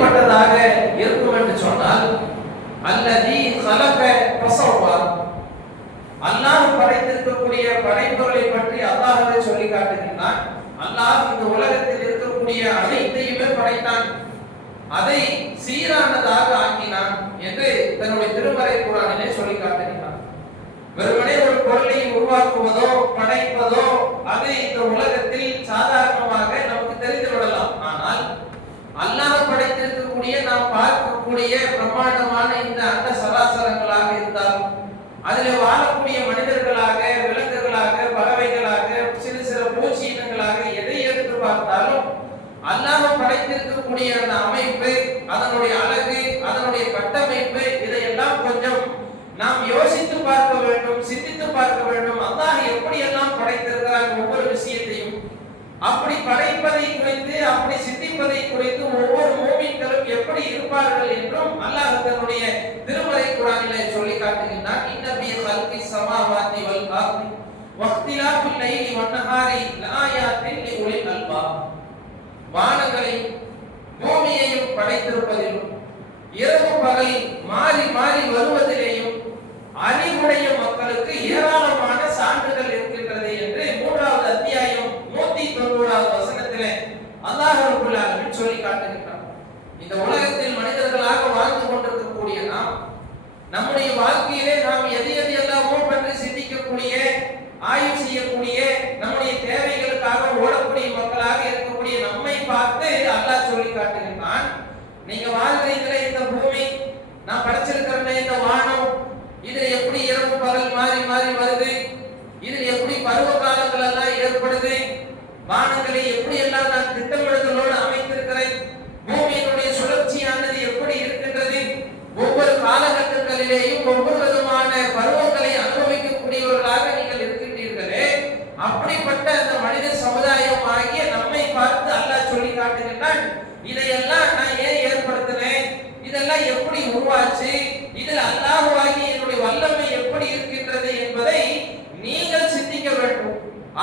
எப்படிப்பட்டதாக இருக்கும் என்று சொன்னால், அல்லதி கலக பசவா, அல்லாஹ் படைத்திருக்கக்கூடிய படைப்புகளை பற்றி அல்லாஹ்வே சொல்லி காட்டுகின்றான். அல்லாஹ் இந்த உலகத்தில் இருக்கக்கூடிய அனைத்தையுமே படைத்தான், அதை சீரானதாக ஆக்கினான் என்று தன்னுடைய திருமறை குர்ஆனிலே சொல்லி காட்டுகின்றான். வெறுமனே ஒரு பொருளை உருவாக்குவதோ படைப்பதோ அது இந்த உலகத்தில் சாதாரணமாக நமக்கு தெரிந்து விடலாம். ஆனால் அல்லாஹ் படைத்திருக்கக்கூடிய நாம் பார்க்கக்கூடிய பிரம்மாண்டமான இந்த அண்ட சராசரங்களாக இருந்தாலும், அதிலே வாழக்கூடிய மனிதர்களாக, விலங்குகளாக, பறவைகளாக, சிறு சிறு பூச்சி இனங்களாக எதை எடுத்து பார்த்தாலும் அல்லாஹ் படைத்திருக்கக்கூடிய அந்த அமைப்பு, அதனுடைய அழகு, அதனுடைய கட்டமைப்பு, இதையெல்லாம் கொஞ்சம் நாம் யோசித்து பார்க்க வேண்டும், சிந்தித்து பார்க்க வேண்டும். அல்லாஹ் எப்படி எல்லாம் படைத்திருக்கிறார் ஒவ்வொரு விஷயத்தையும். அப்படி படைப்பதை குறித்து, அப்படி சிந்திப்பதை குறித்து ஒவ்வொரு மூமின்களும் எப்படி இருப்பார்கள் என்றும் அல்லாஹ் தன்னுடைய திருமறை குர்ஆனிலே சொல்லி காட்டுகின்றான். இன்னபி ஹல்கிஸ் ஸமாவாதி வல் அர்தி வக்திலாஃபில் லைலி வன் நஹாரி லஆயாத்தின் லிஉலில் அல்பாப். வானங்களையும் பூமியையும் படைத்திருப்பதிலும், இரவு பகல் மாறி மாறி வருவதிலேயும் அறிவுடைய மக்களுக்கு ஏராளமான சான்றுகள் இருக்கின்றது என்று 3வது அத்தியாயம் 190வது வசனத்திலே அல்லாஹ் ரப்பல் ஆலமீன் சொல்லி காட்டுகின்றார். இந்த உலகத்தில் மனிதர்களாக வாழ்ந்து கொண்டிருக்கக்கூடிய நாம், நம்முடைய வாழ்க்கையிலே நாம் எது எல்லாமோ பற்றி சிந்திக்கக்கூடிய, ஆய்வு செய்யக்கூடிய, நம்முடைய தேவைகளுக்காக ஓடக்கூடிய மக்களாக இருக்கக்கூடிய நம்மை பார்த்து அல்லாஹ் சொல்லி காட்டுகின்றான். நீங்க வாழ்றீங்களே இந்த பூமி, நான் படைச்சிருக்கிறேன் இந்த வானம், இதுல எப்படி இரவு பகல் மாறி மாறி வருது, இதுல எப்படி பருவ காலங்கள் எல்லாம் ஏற்படுது, வானங்களை எப்படி எல்லாம் நான் திட்டமிடுதலோடு அமைத்திருக்கிறேன், பூமியினுடைய சுழற்சியானது எப்படி இருக்கின்றது, ஒவ்வொரு காலகட்டங்களிலேயும் ஒவ்வொரு விதமான பருவங்களை அனுபவிக்கக்கூடியவர்களாக நீங்கள் இருக்கின்றீர்களே, அப்படிப்பட்ட அந்த மனித சமுதாயம் ஆகிய நம்மை பார்த்து அல்லாஹ் சொல்லி காட்டுகின்றான். இதையெல்லாம் நான் ஏன் ஏற்படுத்தினேன், இதெல்லாம் எப்படி உருவாச்சு, இதில் அல்லாஹ்வாகிய என்னுடைய வல்லமை எப்படி இருக்கின்றது என்பதை நீங்கள் சிந்திக்க வேண்டும்,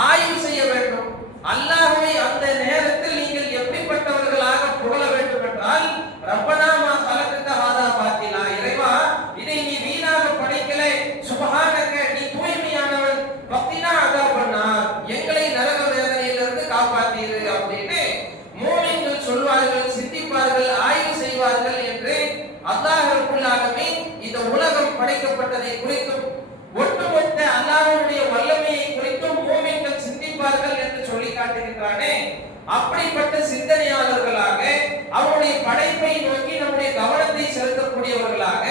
ஆய்வு செய்ய வேண்டும். அல்லாஹ்வை அந்த நேரத்தில் நீங்கள் எப்படிப்பட்டவர்களாக புகழ வேண்டும் என்றால், ரப்பனா மா கலகத ஹாதா பாத்திலா, இறைவா இதை நீ வீணாக படைக்கலை, சுப்ஹானக நீ தூய்மையானவன், வக்தினா அதாபன்னார் எங்களை நரக வேதனையிலிருந்து காப்பாத்தீரு அப்படின்னு மூமின்கள் சொல்வார்கள், சிந்திப்பார்கள், ஆய்வு செய்வார்கள் என்று அல்லாஹ் ரப்பல் ஆலமீன் இந்த உலகம் படைக்கப்பட்டதை குறித்தும் ஒட்டுமொத்த அல்லாஹ்வுடைய வல்லமையை குறித்தும் மூமின்கள் சிந்திப்பார்கள் என்று சொல்லி காட்டுகின்றானே. அப்படிப்பட்ட சிந்தனையாளர்களாக, அவருடைய படைப்பை நோக்கி நம்முடைய கவனத்தை செலுத்தக்கூடியவர்களாக,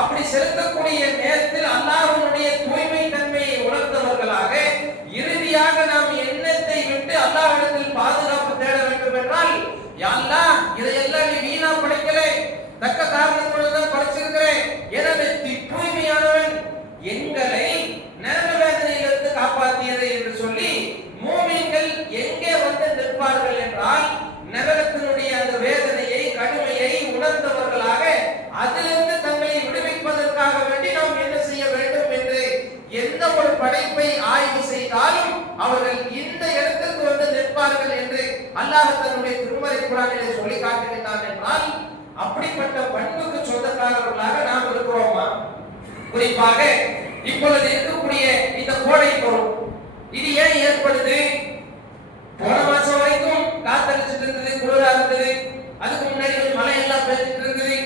அப்படி செலுத்தக்கூடிய நேரத்தில் அல்லாஹ்வுடைய தூய்மை தன்மையை உணர்ந்தவர்களாக, இறுதியாக நாம் எண்ணத்தை விட்டு அல்லாஹ்விடத்தில் பாதுகாப்பு தேட வேண்டும் என்றால், யா அல்லாஹ் இதையெல்லாம் நீ வீணா படைக்கலை, தக்க காரணத்தோடு தான் படைச்சிருக்கிறேன், எனவே தூய்மையானவன், எங்களை நரக வேதனையிலிருந்து காப்பாற்றியது என்று சொல்லி மூமின்கள் எங்கே வந்து நிற்பார்கள் என்றால், நரகத்தினுடைய அந்த வேதனையை, கடுமையை உணர்ந்தவர்களாக, அதிலிருந்து தங்களை விடுவிப்பதற்காக வேண்டி நாம் என்ன செய்ய வேண்டும் என்று எந்த ஒரு படைப்பை ஆய்வு செய்தாலும் அவர்கள் இந்த இடத்திற்கு வந்து நிற்பார்கள் என்று அல்லாஹ் தன்னுடைய திருமறை குர்ஆனிலே சொல்லி காட்டுகின்றான் என்றால், அப்படிப்பட்ட பண்புக்கு சொந்தக்காரர்களாக நாம் இருக்கிறோமா? குறிப்பாக இப்பொழுது இருக்கக்கூடிய இந்த கோடை பொருள் இது ஏன் ஏற்படுது? போன மாசம் வரைக்கும் காத்தடிச்சிட்டு இருந்தது, குளிரா இருந்தது, அதுக்கு முன்னாடி மழை எல்லாம் பெய்ஞ்சிட்டு இருந்தது,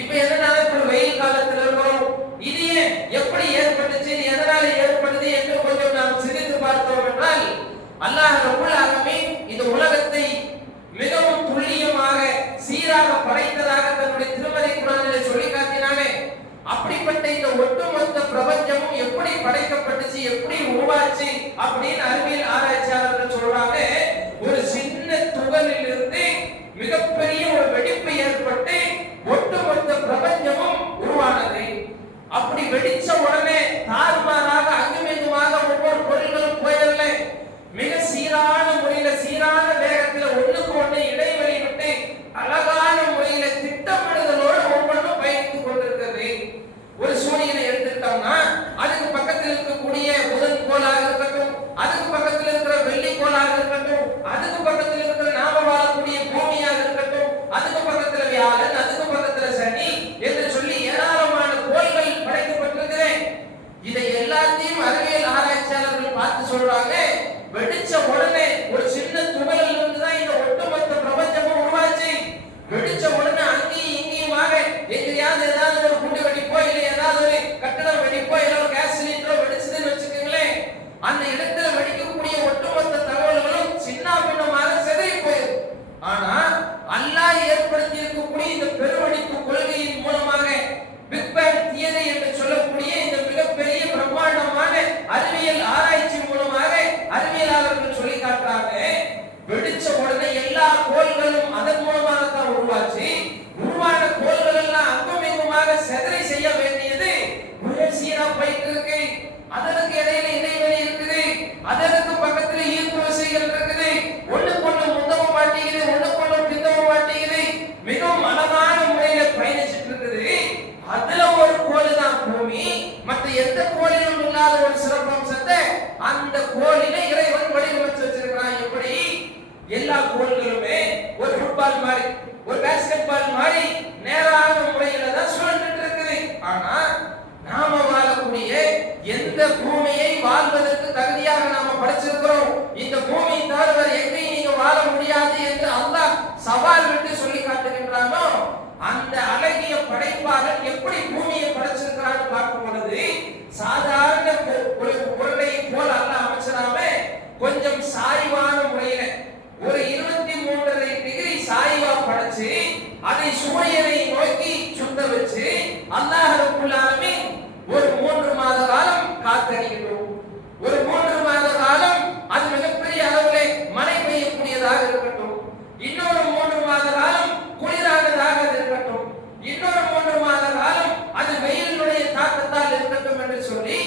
இப்ப எதனால இப்ப வெயில் காலத்துல இருக்கிறோம், இது ஏன் எப்படி ஏற்பட்டுச்சு, எதனால ஏற்படுது என்று கொஞ்சம் நாம் சிந்தித்து பார்த்தோம் என்றால், அல்லாஹ் ரப்பல் ஆலமீன் இந்த உலகத்தை மிகவும் துல்லியமாக சீராக படைத்ததாக தன்னுடைய திருமறை குர்ஆனிலே சொல்லி காட்டினானே. அப்படிப்பட்ட இந்த ஒட்டுமொத்த பிரபஞ்சமும் எப்படி படைக்கப்பட்டுச்சு, எப்படி உருவாச்சு அப்படின்னு அறிவியல் ஆராய்ச்சியாளர்கள் சொல்றாங்க. ஒரு சின்ன துகளில் இருந்து மிகப்பெரிய ஒரு வெடிப்பு ஏற்பட்டு ஒட்டுமொத்த பிரபஞ்சமும் உருவானது. அப்படி வெடிச்ச உடனே தாறுமாறாக அங்குமிங்குமாக ஒவ்வொரு பொருள்களும் போயிடல, மிக சீரான முறையில, சீரான வேகத்துல, ஒண்ணுக்கு ஒண்ணு இடைவெளி விட்டு அழகான முறையில திட்டமிடுதலோடு ஒவ்வொன்றும் பயணித்துக் கொண்டிருக்கிறது. ஒரு சூரியனை எடுத்துட்டோம்னா அதுக்கு பக்கத்தில் இருக்கக்கூடிய புதன் கோளாக இருக்கட்டும், அதுக்கு பக்கத்தில் இருக்கிற வெள்ளி அதை சூரியனை நோக்கி சுத்த வச்சு அல்லாஹ் ரப்பல் ஆலமீன் ஒரு 3 மாத காலம் காத்தடிக்கட்டும். ஒரு 3 மாத காலம் அது மிகப்பெரிய அளவிலே மழை பெய்யக்கூடியதாக இருக்கட்டும். இன்னொரு 3 மாத காலம் குளிரானதாக இருக்கட்டும். இன்னொரு 3 மாத காலம் அது வெயிலுடைய தாக்கத்தால் இருக்கட்டும் என்று சொல்லி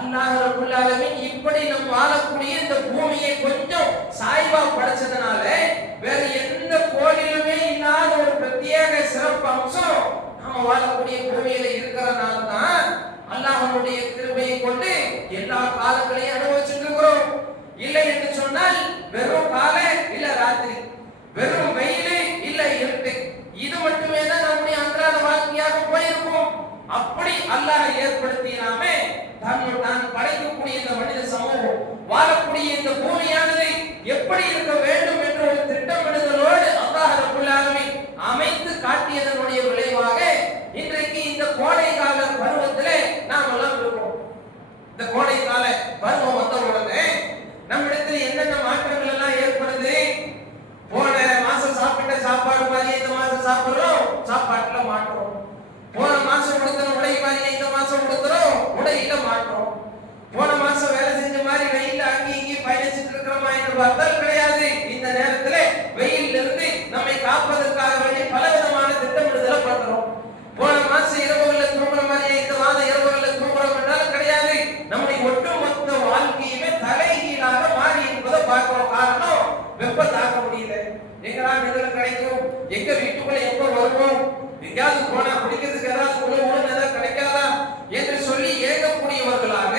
அல்லாஹ் ரப்பல் ஆலமீன் இப்படி நம் வாழக்கூடிய இந்த பூமியை கொஞ்சம் சாய்வா படைச்சதனால வேற எந்த கோளிலுமே இல்லாத ஒரு பிரத்யேக சிறப்பு அம்சம் நாம வாழக்கூடிய பூமியில இருக்கிறதுனால தான் அல்லாஹ்வுடைய கிருபையை கொண்டு எல்லா காலங்களையும் அனுபவிச்சுட்டு இருக்கிறோம். இல்லை என்று சொன்னால் வெறும் காலை இல்ல ராத்திரி, வெறும் வெயிலே இல்ல இருட்டு, இது மட்டுமே தான் நம்முடைய அன்றாட வாழ்க்கையாக போயிருக்கும். அப்படி அல்லாஹ் ஏற்படுத்தினாமே தான் படைக்கக்கூடிய இந்த மனித சமூகம் வாழக்கூடிய இந்த பூமியானது எப்படி இருக்க வேண்டும் என்ற ஒரு திட்டமிடுதலோடு அல்லாஹ் ரப்பல் ஆலமீன் அமைத்து காட்டியதனுடைய விளைவாக இன்றைக்கு இந்த கோடை கால பருவத்திலே நாம் எல்லாம் இருக்கோம். இந்த கோடை கால பருவம் வந்த உடனே நம்மிடத்தில் என்னென்ன மாற்றங்கள் எல்லாம் ஏற்படுது? போன மாசம் சாப்பிட்ட சாப்பாடு மாதிரி இந்த மாசம் சாப்பிடுறோம், சாப்பாட்டுல மாற்றோம். போன மாசம் உடுத்தின உடை மாதிரி இந்த மாசம் உடுத்துறோம், உடையில மாற்றோம். போன மாசம் வேலை செஞ்ச மாதிரி வெயில்ல அங்கேயும் இங்கேயும் பயணிச்சுட்டு இருக்கிறோமா என்று பார்த்தால் கிடையாது. இந்த நேரத்துல வெயில்ல இருந்து நம்மை காப்பதற்காக வேண்டிய பலவிதமான திட்டமிடுதலை பண்றோம். போன மாசம் இரவுகள்ல தூங்குற மாதிரி இந்த மாதம் இரவுகள்ல தூங்குறோம் என்றாலும் கிடையாது. நம்முடைய ஒட்டுமொத்த வாழ்க்கையுமே தலைகீழாக மாறி இருப்பதை பார்க்கிறோம். காரணம், வெப்ப தாக்க முடியல, எங்கெல்லாம் நிழல் கிடைக்கும், எங்க வீட்டுக்குள்ள எப்ப வருவோம், எங்கேயாவது போனா குடிக்கிறதுக்கு ஏதாவது உணவு ஏதாவது கிடைக்காதா என்று சொல்லி ஏகக்கூடியவர்களாக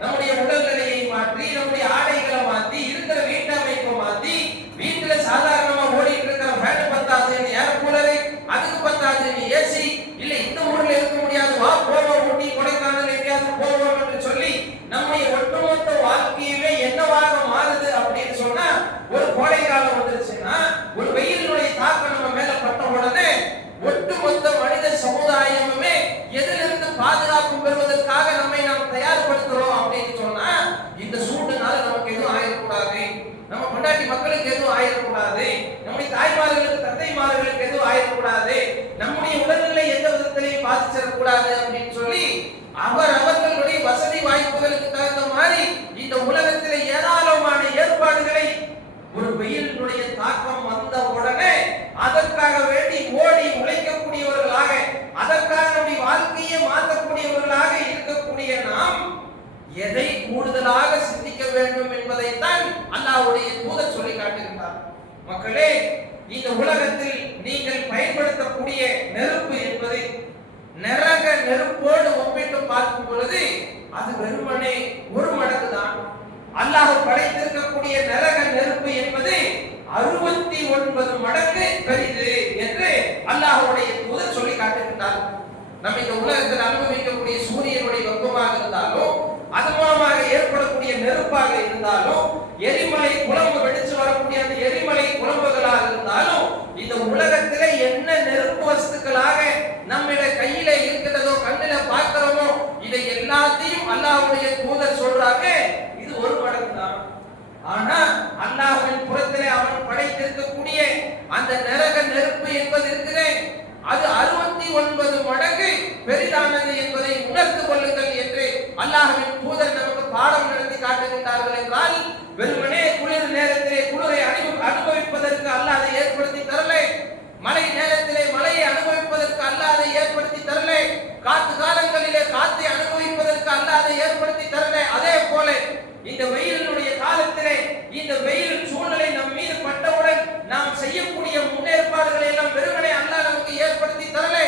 நம்முடைய உடல்நிலையை மாற்றி நம்முடைய ஆடைகளை மாற்றி இருக்கிற வீட்டமைப்பை மாற்றி வீட்டுல சாதாரணமா ஓடிட்டு இருக்கிற ஃபேன் பத்தாது, ஏர் கூலரு, அதுக்கு பத்தாது ஏசி, இல்ல இந்த ஊர்ல இருக்க முடியாது, வா போவோம் ஊட்டி கொடைக்கானல் எங்கேயாவது போவோம் என்று சொல்லி நம்முடைய ஒட்டுமொத்த வாழ்க்கையுமே என்னவாக மாறுது அப்படின்னு சொன்னா, ஒரு கோடை காலம் வந்துருச்சுன்னா ஒரு வெயிலுடைய தாக்கம் நம்ம மேல பட்ட உடனே ஒட்டுமொத்த மனித சமுதாயமுமே எதிலிருந்து பாதுகாப்பு பெறுவதற்காக நம்மை நாம் தயார்படுத்துறோம் அப்படின்னு சொன்னா, இந்த சூடுனால நமக்கு எதுவும் ஆயிடக்கூடாது, நம்ம பொண்டாட்டி மக்களுக்கு எதுவும் ஆயிடக்கூடாது, நம்முடைய தாய்மார்களுக்கு தந்தைமார்களுக்கு எதுவும் ஆயிடக்கூடாது, நம்முடைய உடல்நிலை எந்த விதத்திலையும் பாதிச்சிடக்கூடாது அப்படின்னு சொல்லி அவர்களுடைய வசதி வாய்ப்புகளுக்கு தகுந்த மாதிரி இந்த உலகத்திலே ஏராளமான ஏற்பாடுகளை ஒரு வெயிலினுடைய தாக்கம் வந்த உடனே அதற்காக வேண்டி ஓடி உழைக்கக்கூடியவர்களாக, அதற்காக நம்முடைய வாழ்க்கையை மாற்றக்கூடியவர்களாக இருக்கக்கூடிய நாம் எதை கூடுதலாக சிந்திக்க வேண்டும் என்பதைத்தான் அல்லாஹ்வுடைய தூதர் சொல்லி காட்டுகின்றார். மக்களே, இந்த உலகத்தில் நீங்கள் பயன்படுத்தக்கூடிய நெருப்பு என்பது நரக நெருப்போடு ஒப்பிட்டு பார்க்கும் பொழுது அது வெறுமனே 1 மடங்கு தான். அல்லாஹ் படைத்திருக்கக்கூடிய நரக நெருப்பு என்பது 69 மடங்கு பெரிது என்று அல்லாஹ்வுடைய தூதர் சொல்லி காட்டுகின்றார். நம்ம இந்த உலகத்தில் அனுபவிக்கக்கூடிய சூரியனுடைய வெப்பமாக இருந்தாலும், அது மூலமாக ஏற்படக்கூடிய நெருப்பாக இருந்தாலும், எரிமலை குழம்பு வெடிச்சு வரக்கூடிய அந்த எரிமலை குழம்புகளாக இருந்தாலும், இந்த உலகத்திலே என்ன நெருப்பு வஸ்துக்களாக நம்மிட கையில இருக்கிறதோ கண்ணில பார்க்கிறோமோ இதை எல்லாத்தையும் அல்லாஹ்வுடைய தூதர் சொல்றாங்க, இது 1 மடங்கு தான். ஆனா அல்லாஹ்வின் புறத்திலே அவன் படைத்திருக்கக்கூடிய அந்த நரக நெருப்பு என்பது இருக்கிறே, அது 69 மடங்கு பெரிதானது என்பதை உணர்ந்து கொள்ளுங்கள் என்று அல்லாஹ்வின் தூதர் நமக்கு பாடம் நடத்தி காட்டுகின்றார்கள். என்றால் வெறுமனே குளிர் நேரத்திலே குளிரை அனுபவிப்பதற்கு அல்லாஹ் அதை ஏற்படுத்தி தரல, மழை நேரத்திலே மழையை அனுபவிப்பதற்கு அல்லாஹ் அதை ஏற்படுத்தி தரல, காற்று காலங்களிலே காற்றை அனுபவிப்பதற்கு அல்லாஹ் அதை ஏற்படுத்தி தரல. அதே போல இந்த வெயிலுடைய காலத்திலே இந்த வெயில் சூழ்நிலை நம் மீது பட்டவுடன் நாம் செய்யக்கூடிய முன்னேற்பாடுகளை எல்லாம் வெறுமனே அல்லாஹ் நமக்கு ஏற்படுத்தி தரல.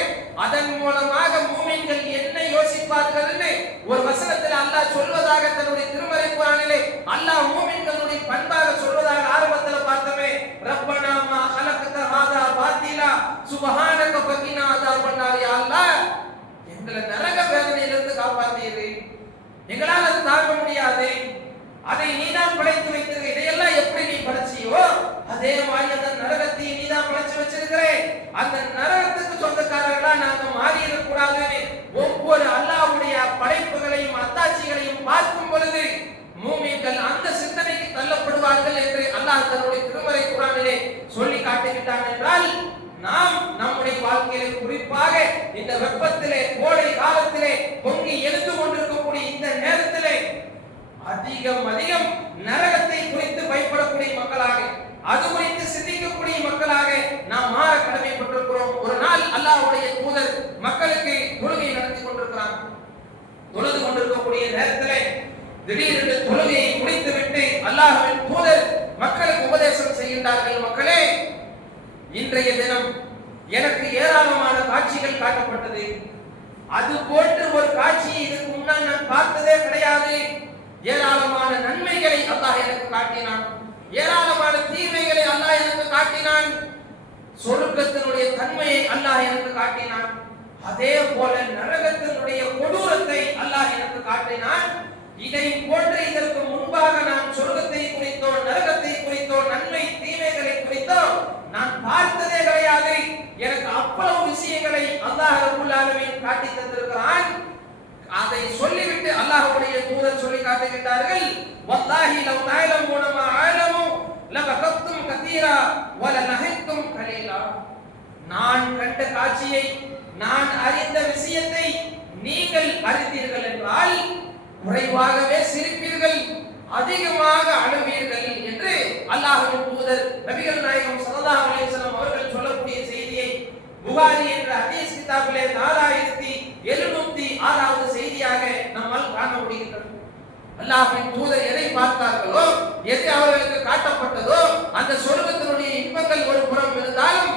அதன் மூலமாக மூமின்கள் என்ன யோசிப்பார்கள் என்று ஒரு வசனத்தில் அல்லாஹ் சொல்வதாக தன்னுடைய திருமறை குர்ஆனிலே அல்லாஹ் மூமின்களுடைய பண்பாக சொல்வதாக ஆரம்பத்தில் பார்த்தோமே, ரப்பனா மா ஹலக்த ஹாதா பாத்திலா சுப்ஹானக ஃபகினா அஸாபன்னார். யா அல்லாஹ், எங்களை நரக வேதனையிலிருந்து காப்பாத்தியது, எங்களால் அது தாங்க முடியாது, அதை நீதான் படைத்து வைத்திருக்க, இதையெல்லாம் எப்படி நீ படைச்சியோ அதே மாதிரி அந்த நரகத்தை நீதான் படைச்சு வச்சிருக்கிறே, அந்த நரகத்துக்கு சொந்தக்காரர்களா நாங்க மாறி இருக்கக்கூடாதுன்னு ஒவ்வொரு அல்லாஹ்வுடைய படைப்புகளையும் அத்தாட்சிகளையும் பார்க்கும் பொழுது மூமின்கள் அந்த சிந்தனைக்கு தள்ளப்படுவார்கள் என்று அல்லாஹ் தன்னுடைய திருமறை குர்ஆனிலே சொல்லி காட்டுகின்றான். என்றால் நாம் நம்முடைய வாழ்க்கையிலே குறிப்பாக இந்த வெப்பத்திலே கோடை காலத்திலே பொங்கி எழுந்து கொண்டிருக்கக்கூடிய இந்த நேரத்திலே அதிகம் நரகத்தை குறித்து பயப்படக்கூடிய மக்களாக, அது குறித்து சிந்திக்கக்கூடிய மக்களாக நாம் மாற கடமைப்பட்டிருக்கிறோம். ஒரு நாள் அல்லாஹ்வுடைய தூதர் மக்களுக்கு தொழுகை நடத்தி கொண்டிருக்கிறார். தொழுது கொண்டிருக்கக்கூடிய நேரத்திலே திடீரென்று தொழுகையை முடித்துவிட்டு அல்லாஹ்வின் தூதர் மக்களுக்கு உபதேசம் செய்கின்றார்கள். மக்களே, இன்றைய தினம் எனக்கு ஏராளமான காட்சிகள் காட்டப்பட்டது. அது போன்று ஒரு காட்சியை இதற்கு முன்னால் நான் பார்த்ததே கிடையாது. ஏராளமான நன்மைகளை அல்லாஹ் எனக்கு காட்டினான், ஏராளமான தீமைகளை அல்லாஹ் எனக்கு காட்டினான், சொர்க்கத்தினுடைய தன்மையை அல்லாஹ் எனக்கு காட்டினான், அதே போல நரகத்தினுடைய கொடூரத்தை அல்லாஹ் எனக்கு காட்டினான். இதை போன்று இதற்கு முன்பாக நான் சொர்க்கத்தை குறித்தோ நரகத்தை குறித்தோ நன்மை தீமைகளை குறித்தோ நான் பார்த்ததே கிடையாது. எனக்கு அவ்வளவு விஷயங்களை அல்லாஹ் ரப்பல் ஆலமீன் காட்டி தந்திருக்கிறான். அதை சொல்லிவிட்டு அல்லாஹ்வுடைய தூதர் சொல்லி காட்டுகிறார்கள், வல்லாஹி லவ் தஅலமூன மா அலமு லபகத்தும் கதீரா வலநஹித்தும் கலீலா. நான் கண்ட காட்சியை, நான் அறிந்த விஷயத்தை நீங்கள் அறிந்தீர்கள் என்றால் குறைவாகவே சிரிப்பீர்கள், அதிகமாக அழுவீர்கள் என்று அல்லாஹ்வின் தூதர் நபிகள் நாயகம் ஸல்லல்லாஹு அலைஹி வஸல்லம் அவர்கள் சொல்லக்கூடிய செய்தியை புகாரி என்ற ஹதீஸ் கிதாபிலே 4706வது செய்தியாக நம்மால் காண முடிகிறது. அல்லாஹ்வின் தூதர் எதை பார்த்தார்களோ, எது அவர்களுக்கு காட்டப்பட்டதோ, அந்த சொர்க்கத்தினுடைய இன்பங்கள் ஒரு புறம் இருந்தாலும்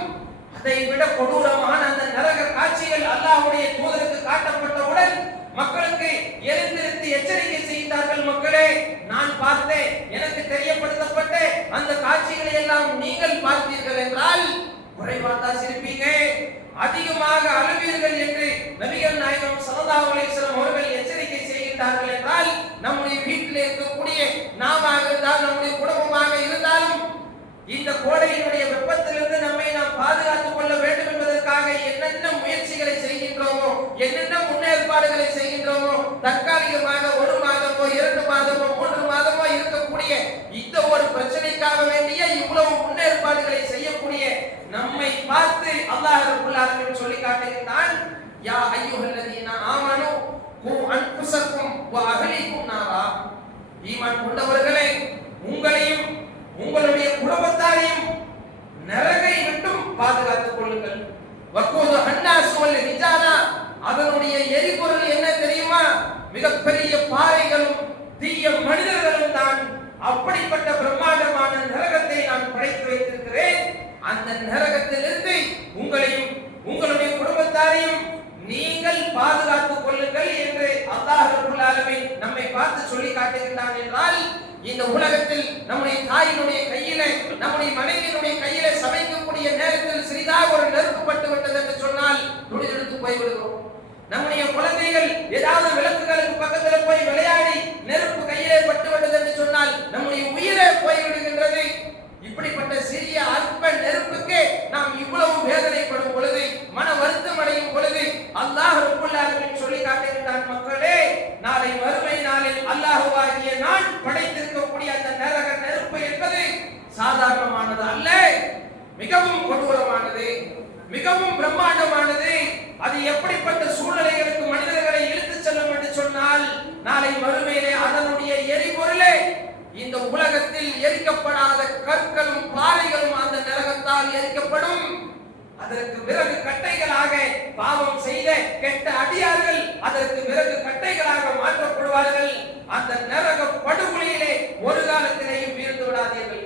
அதை விட கொடூரமான அந்த நரக காட்சிகள் அல்லாஹ்வுடைய தூதருக்கு காட்டப்பட்டவுடன் மக்களுக்கு எழுந்திருந்து எச்சரிக்கை செய்தார்கள். மக்களே, நான் பார்த்தேன், எனக்கு தெரியப்படுத்தப்பட்ட அந்த காட்சிகளை எல்லாம் நீங்கள் பார்த்தீர்கள் என்றால் குறைவாக சிரிப்பீங்க, அதிகமாக அழுவீர்கள் என்று நபிகள் நாயகம் ஸல்லல்லாஹு அலைஹி வஸல்லம் அவர்கள் எச்சரிக்கை செய்கின்றார்கள் என்றால் நம்முடைய வீட்டில் இருக்கக்கூடிய நாமாக இருந்தால், நம்முடைய குடும்பமாக இருந்தாலும் இந்த கோடையினுடைய வெப்பத்திலிருந்து நம்மை நாம் பாதுகாத்துக் கொள்ள வேண்டும் என்பதற்காக என்னென்ன முயற்சிகளை செய்கின்றோமோ, என்னென்ன முன்னேற்பாடுகளை செய்கின்றோமோ, தற்காலிகமாக 1 மாதமோ 2 மாதமோ 3 மாதமோ இருக்கக்கூடிய இந்த ஒரு பிரச்சனைக்காக வேண்டிய இவ்வளவு முன்னேற்பாடுகளை செய்யக்கூடிய நம்மை பார்த்து அல்லாஹ் ரப்பல் ஆலமீன் சொல்லி காட்டுகிறான், யா அய்யுஹல்லதீன ஆமனு கூ அன்ஃபுஸக்கும் வ அஹ்லீக்கும் நாரா. ஈமான் கொண்டவர்களே, உங்களையும் உங்களுடைய குடும்பத்தாரையும் நரகை விட்டும் பாதுகாத்துக் கொள்ளுங்கள். வக்கூது அன்னாஸ் வல் ஹிஜாரா, அதனுடைய எரிபொருள் என்ன தெரியுமா? மிகப்பெரிய பாறைகளும் தீய மனிதர்களும் தான். அப்படிப்பட்ட பிரம்மாண்டமான நரகத்தை நான் படைத்து வைத்திருக்கிறேன். அந்த நரகத்திலிருந்து உங்களையும் உங்களுடைய குடும்பத்தாரையும் நீங்கள் பாதுகாத்துக் கொள்ளுங்கள் என்று அல்லாஹ் ரப்பல் ஆலமீன் நம்மை பார்த்து சொல்லி காட்டுகிறான். என்றால் இந்த உலகத்தில் நம்முடைய தாயினுடைய கையில, நம்முடைய மனைவியினுடைய கையில சமைக்கக்கூடிய நேரத்தில் சிறிதாக ஒரு நெருப்பு பட்டு விட்டது என்று சொன்னால் துடிதுடித்து போய்விடுகிறோம். நம்முடைய குழந்தைகள் ஏதாவது விளக்குகளுக்கு பக்கத்தில் போய் விளையாடி நெருப்பு கையிலே பட்டு விட்டது என்று சொன்னால் நம்முடைய உயிரே போய்விடுகின்றது. இப்படிப்பட்ட சிறிய அற்ப நெருப்புக்கு நாம் இவ்வளவு வேதனைப்படும் பொழுது, மன வருத்தம் அடையும் பொழுது அல்லாஹ் ரப்பல் ஆலமீன் சொல்லி காட்டுகின்றான், மக்களே, நாளை மறுமை நாளில் அல்லாஹ்வாகிய நான் படைத்திருக்கக்கூடிய அந்த நரக நெருப்பு என்பது சாதாரணமானது அல்ல, மிகவும் கொடூரமானது, மிகவும் பிரம்மாண்டமானது. அது எப்படிப்பட்ட சூழ்நிலைகளுக்கு மனிதர்களை இழுத்துச் செல்லும் என்று சொன்னால், நாளை மறுமையிலே அதனுடைய எரிபொருளே இந்த உலகத்தில் எரிக்கப்படாத கற்களும் பாறைகளும் அந்த நரகத்தால் எரிக்கப்படும். அதற்கு விறகு கட்டைகளாக பாவம் செய்த கெட்ட அடியார்கள் அதற்கு விறகு கட்டைகளாக மாற்றப்படுவார்கள். அந்த நரக படுகொலியிலே ஒரு காலத்திலேயும் வீழ்ந்து விடாதீர்கள்.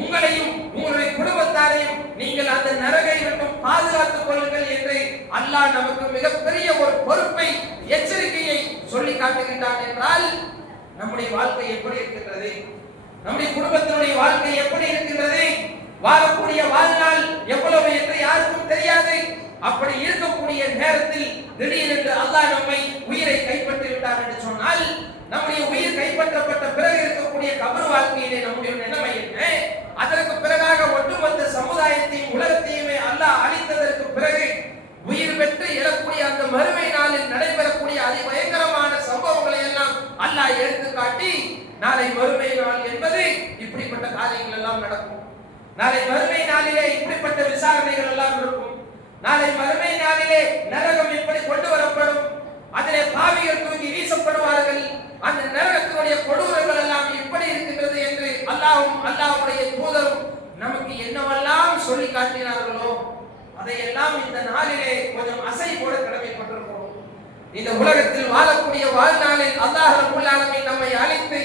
உங்களையும் உங்களுடைய குடும்பத்தாரையும் நீங்கள் அந்த நரகை விட்டும் பாதுகாத்துக் கொள்ளுங்கள் என்று அல்லாஹ் நமக்கு மிகப்பெரிய ஒரு பொறுப்பை, எச்சரிக்கையை சொல்லி காட்டுகின்றான். என்றால் நம்முடைய வாழ்க்கை எப்படி இருக்கின்றது? நம்முடைய குடும்பத்தினுடைய வாழ்க்கை எப்படி இருக்கின்றது? வாழக்கூடிய வாழ்நாள் எவ்வளவு என்று யாருக்கும் தெரியாது. அப்படி இருக்கக்கூடிய நேரத்தில் திடீரென்று அல்லாஹ் நம்மை உயிரை கைப்பற்றி விட்டார் என்று சொன்னால், நம்முடைய உயிர் கைப்பற்றப்பட்ட பிறகு இருக்கக்கூடிய கபர் வாழ்க்கையிலே நம்முடைய நிலைமை என்ன? அதற்கு பிறகாக ஒட்டுமொத்த சமுதாயத்தையும் உலகத்தையுமே அல்லாஹ் அழித்ததற்கு பிறகு உயிர் பெற்று எழக்கூடிய அந்த மறுமை நாளில் நடைபெறக்கூடிய அதிபயங்கரமான சம்பவங்களை எல்லாம் அல்லாஹ் எடுத்து காட்டி, நாளை மறுமை நாள் என்பது இப்படிப்பட்ட காரியங்கள் எல்லாம் நடக்கும், நாளை மறுமை நாளிலே இப்படிப்பட்ட விசாரணைகள் எல்லாம் இருக்கும், நாளை மறுமை நாளிலே நரகம் எப்படி கொண்டு வரப்படும், அதிலே பாவிகள் தூக்கி வீசப்படுவார்கள், அந்த நரகத்தினுடைய கொடூரங்கள் எல்லாம் எப்படி இருக்கின்றது என்று அல்லாஹ்வும் அல்லாஹ்வுடைய தூதரும் நமக்கு என்னவெல்லாம் சொல்லி காட்டினார்களோ அதையெல்லாம் இந்த நாளிலே கொஞ்சம் அசை போட கடமைப்பட்டிருக்கிறோம். இந்த உலகத்தில் வாழக்கூடிய வாழ்நாளில் அல்லாஹ் ரப்பல் ஆலமீன் நம்மை அழைத்து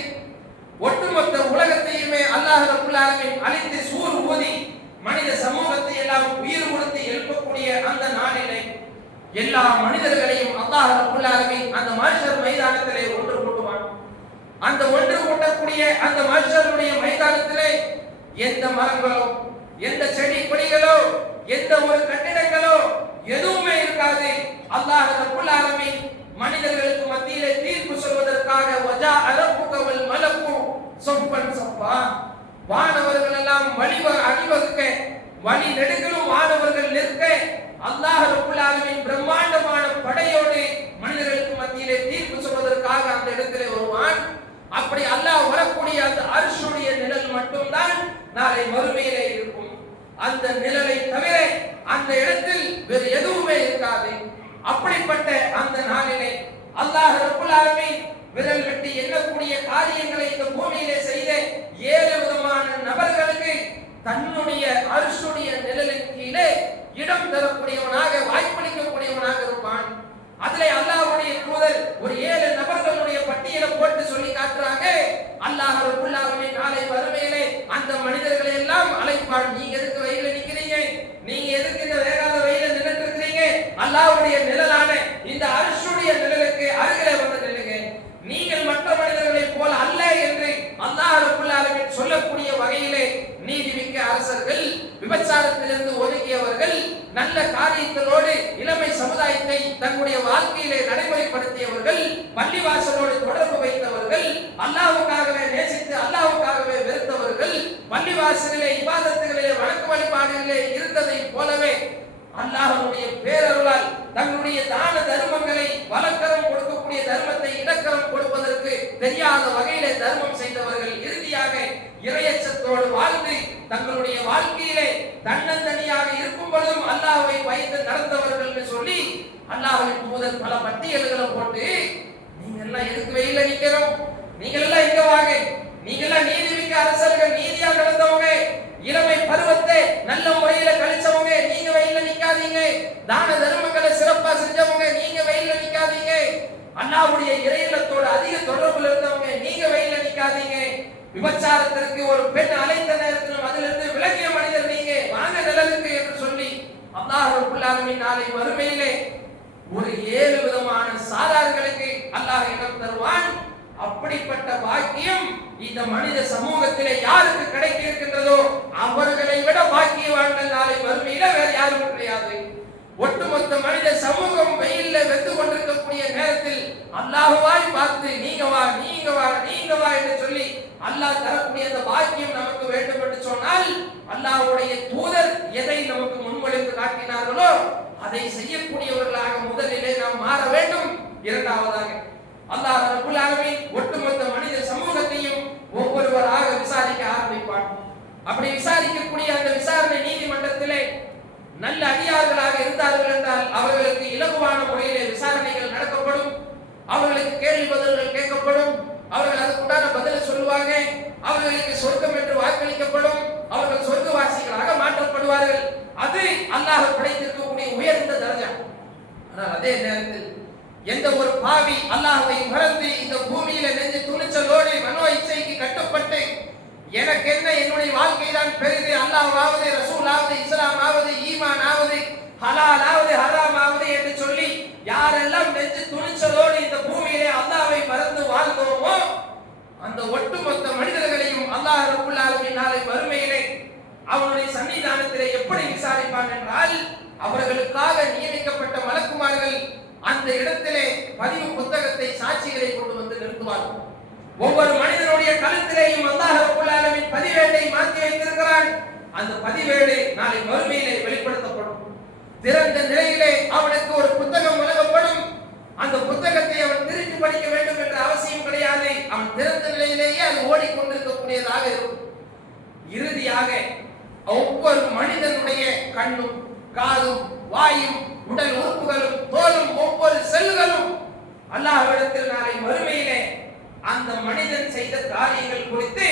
ஒட்டுமொத்த உலகத்தையுமே அல்லாஹ் ரப்பல் ஆலமீன் அழைத்து சூர் ஊதி மனித சமூகத்தை எல்லாம் உயிர் கொடுத்து எழுப்பக்கூடிய அந்த நாளிலே எல்லா மனிதர்களையும் அல்லாஹ் ரப்பல் ஆலமீன் அந்த மஹ்ஷர் மைதானத்திலே ஒன்று கூட்டுவான். அந்த ஒன்று கூட்டக்கூடிய அந்த மஹ்ஷருடைய மைதானத்திலே எந்த மரங்களோ எந்த செடி கொடிகளோ எந்த ஒரு கட்டிடங்களோ எதுவுமே இருக்காது. அல்லாஹ் ரப்பல் ஆலமீன் மனிதர்களுக்கு மத்தியிலே தீர்ப்பு சொல்வதற்காக வஜா அரப்புக வல் மலக்கு ஸஃபன் ஸஃபா, வானவர்கள் எல்லாம் அணிவகுக்க வழி நெடுகிலும் வானவர்கள் நிற்க அல்லாஹ் ரப்பல் ஆலமீன் பிரம்மாண்டமான படையோடு மனிதர்களுக்கு மத்தியிலே தீர்ப்பு சொல்வதற்காக அந்த இடத்திலே வருவான். அப்படி அல்லாஹ் வரக்கூடிய அந்த அர்ஷுடைய நிழல் மட்டும்தான் நாளை மறுமையிலே இருக்கும். அந்த நிழலை தவிர அந்த இடத்தில் வேறு எதுவுமே இருக்காது. அப்படிப்பட்ட அந்த நாளிலே அல்லாஹ் ரப்பல் ஆலமீன் விரல் வெட்டி எண்ணக்கூடிய காரியங்களை இந்த பூமியிலே செய்த 7 விதமான நபர்களுக்கு தன்னுடைய அர்ஷுடைய நிழலின் கீழே இடம் தரக்கூடியவனாக வாய்ப்பளிக்கக்கூடியவனாக இருப்பான். அதிலே அல்லாஹ்வுடைய தூதர் ஒரு 7 நபர்களுடைய பட்டியலை போட்டு சொல்லி காட்டுறாங்க. அல்லாஹ் ரப்பல் ஆலமீன் நாளை மறுமையிலே அந்த மனிதர்களை எல்லாம் அழைப்பான். நீங்க எதுக்கு வெயில நிக்கிறீங்க, நீங்க எதுக்கு இந்த வேகாத வெயில நின்னுட்டு இருக்கீங்க, அல்லாஹ்வுடைய நிழலான இந்த அர்ஷுடைய நிழலுக்கு அருகிலே வந்து நில்லுங்க, நீங்கள் மற்ற மனிதர்களைப் போல அல்ல என்று அல்லாஹ் ரப்பல் ஆலமீன் சொல்லக்கூடிய வகையிலே நீதிமிக்க அரசர்கள், விபச்சாரத்திலிருந்து ஒதுங்கியவர்கள், நல்ல காரியங்களோடு இளமை சமுதாயத்தை தன்னுடைய வாழ்க்கையிலே நடைமுறைப்படுத்தியவர்கள், பள்ளிவாசலோடு தொடர்பு வைத்தவர்கள், அல்லாஹ்வுக்காகவே நேசித்து அல்லாஹ்வுக்காகவே வெறுத்தவர்கள், பள்ளிவாசலிலே இபாதத்துகளிலே வணக்க வழிபாடுகளிலே இருந்ததை போலவே அல்லாஹ்வுடைய பேரருளால் தங்களுடைய தான தர்மங்களை வலக்கரம் கொடுக்கக்கூடிய தர்மத்தை இடக்கரம் கொடுப்பதற்கு தெரியாத வகையிலே தர்மம் செய்தவர்கள், இறுதியாக இறையச்சத்தோடு வாழ்ந்து தங்களுடைய வாழ்க்கையிலே தன்னந்தனியாக இருக்கும் பொழுதும் அல்லாஹ்வை பயந்து நடந்தவர்கள் சொல்லி அல்லாஹ்வின் தூதர் பல பட்டியல்களை போட்டு நீங்க எல்லாம் எதுக்கு வெயில நிக்கிறோம், நீங்க எல்லாம் எங்க வாங்க, நீங்க எல்லாம் நீதிமிக்க அரசர்கள், நீதியா நடந்தவங்க, இளமை பருவத்தை நல்ல முறையில கழிச்சவங்க, நீங்க வெயில நிக்காதீங்க, தான தர்மங்களை சிறப்பா செஞ்சவங்க, நீங்க வெயில நிக்காதீங்க, அல்லாஹ்வுடைய இறையிலத்தோடு அதிக தொடர்புல இருந்தவங்க, நீங்க வெயில நிக்காதீங்க, விபச்சாரத்திற்கு ஒரு பெண் அழைத்த நேரத்திலும் அதிலிருந்து விலகிய மனிதர் நீங்க வாங்க நிழலுக்கு என்று சொல்லி அல்லாஹ் ரப்பல் ஆலமீன் நாளை மறுமையிலே ஒரு 7 விதமான சாரார்களுக்கு அல்லாஹ் இடம் தருவான். அப்படிப்பட்ட பாக்கியம் இந்த மனித சமூகத்திலே யாருக்கு கிடைக்க இருக்கின்றதோ அவர்களை விட பாக்கியவான்கள் நாளை மறுமையில வேற யாரும் கிடையாது. ஒட்டுமொத்த மனித சமூகம் வெயில்ல வெந்து கொண்டிருக்கக்கூடிய நேரத்தில் அல்லாஹ்வாய் பார்த்து நீங்க வா நீங்க வா நீங்க வா என்று சொல்லி அல்லாஹ் தரக்கூடிய அந்த பாக்கியம் நமக்கு வேண்டும் என்று சொன்னால் அல்லாஹ்வுடைய தூதர் எதை நமக்கு முன்மொழிந்து காட்டினார்களோ அதை செய்யக்கூடியவர்களாக முதலிலே நாம் மாற வேண்டும். இரண்டாவதாக அல்லாஹ் ரப்பல் ஆலமீன் ஒட்டுமொத்த மனித சமூகத்தையும் ஒவ்வொருவராக விசாரிக்க ஆரம்பிப்பான். அப்படி விசாரிக்கக்கூடிய அந்த விசாரணை நீதிமன்றத்திலே நல்ல அதிகாரிகளாக இருந்தார்கள் என்றால் அவர்களுக்கு இலகுவான முறையிலே விசாரணைகள் நடக்கப்படும், அவர்களுக்கு கேள்வி பதில்கள் கேட்கப்படும், அவர்கள் அதுக்குண்டான பதிலை சொல்லுவாங்க, அவர்களுக்கு சொர்க்கம் என்று வாக்களிக்கப்படும், அவர்கள் சொர்க்கவாசிகளாக மாற்றப்படுவார்கள். அது அல்லாஹ் படைத்திருக்கக்கூடிய உயர்ந்த தரஜா. ஆனால் அதே நேரத்தில் எந்த ஒரு பாவி அல்லாஹ்வை மறந்து இந்த பூமியில நெஞ்சு துணிச்சலோடு மனோ இச்சைக்கு கட்டுப்பட்டு எனக்கு என்ன என்னுடைய வாழ்க்கை தான் பெரிது, அல்லாஹ்வாவது ரசூலாவது இஸ்லாமாவது ஈமானாவது ஹலாலாவது ஹராமாவது என்று சொல்லி யாரெல்லாம் நெஞ்சு துணிச்சலோடு இந்த பூமியிலே அல்லாஹ்வை மறந்து வாழ்ந்தோமோ அந்த ஒட்டுமொத்த மனிதர்களையும் அல்லாஹ் ரப்பல் ஆலமீன் நாளை மறுமையிலே அவனுடைய சன்னிதானத்திலே எப்படி விசாரிப்பான் என்றால் அவர்களுக்காக நியமிக்கப்பட்ட மலக்குமார்கள் அந்த இடத்திலே பதிவு புத்தகத்தை சாட்சிகளை கொண்டு வந்து நிறுத்துவார்கள். ஒவ்வொரு மனிதனுடைய கழுத்திலேயும் அல்லாஹ் ரப்பல் ஆலமீன் பதிவேட்டை மாற்றி வைத்திருக்கிறான். அந்த பதிவேடு நாளை மறுமையிலே வெளிப்படுத்தப்படும். திறந்த நிலையிலே அவனுக்கு ஒரு புத்தகம் வழங்கப்படும். அந்த புத்தகத்தை அவன் திருப்பி படிக்க வேண்டும் என்ற அவசியம் கிடையாது. அவன் திறந்த நிலையிலேயே அது ஓடிக்கொண்டிருக்கக்கூடியதாக இருக்கும். இறுதியாக ஒவ்வொரு மனிதனுடைய கண்ணும் காதும் வாயும் உடல் உறுப்புகளும் தோலும் ஒவ்வொரு செல்களும் அல்லாஹ்விடத்தில் நாளை மறுமையிலே அந்த மனிதன் செய்த காரியங்கள் குறித்து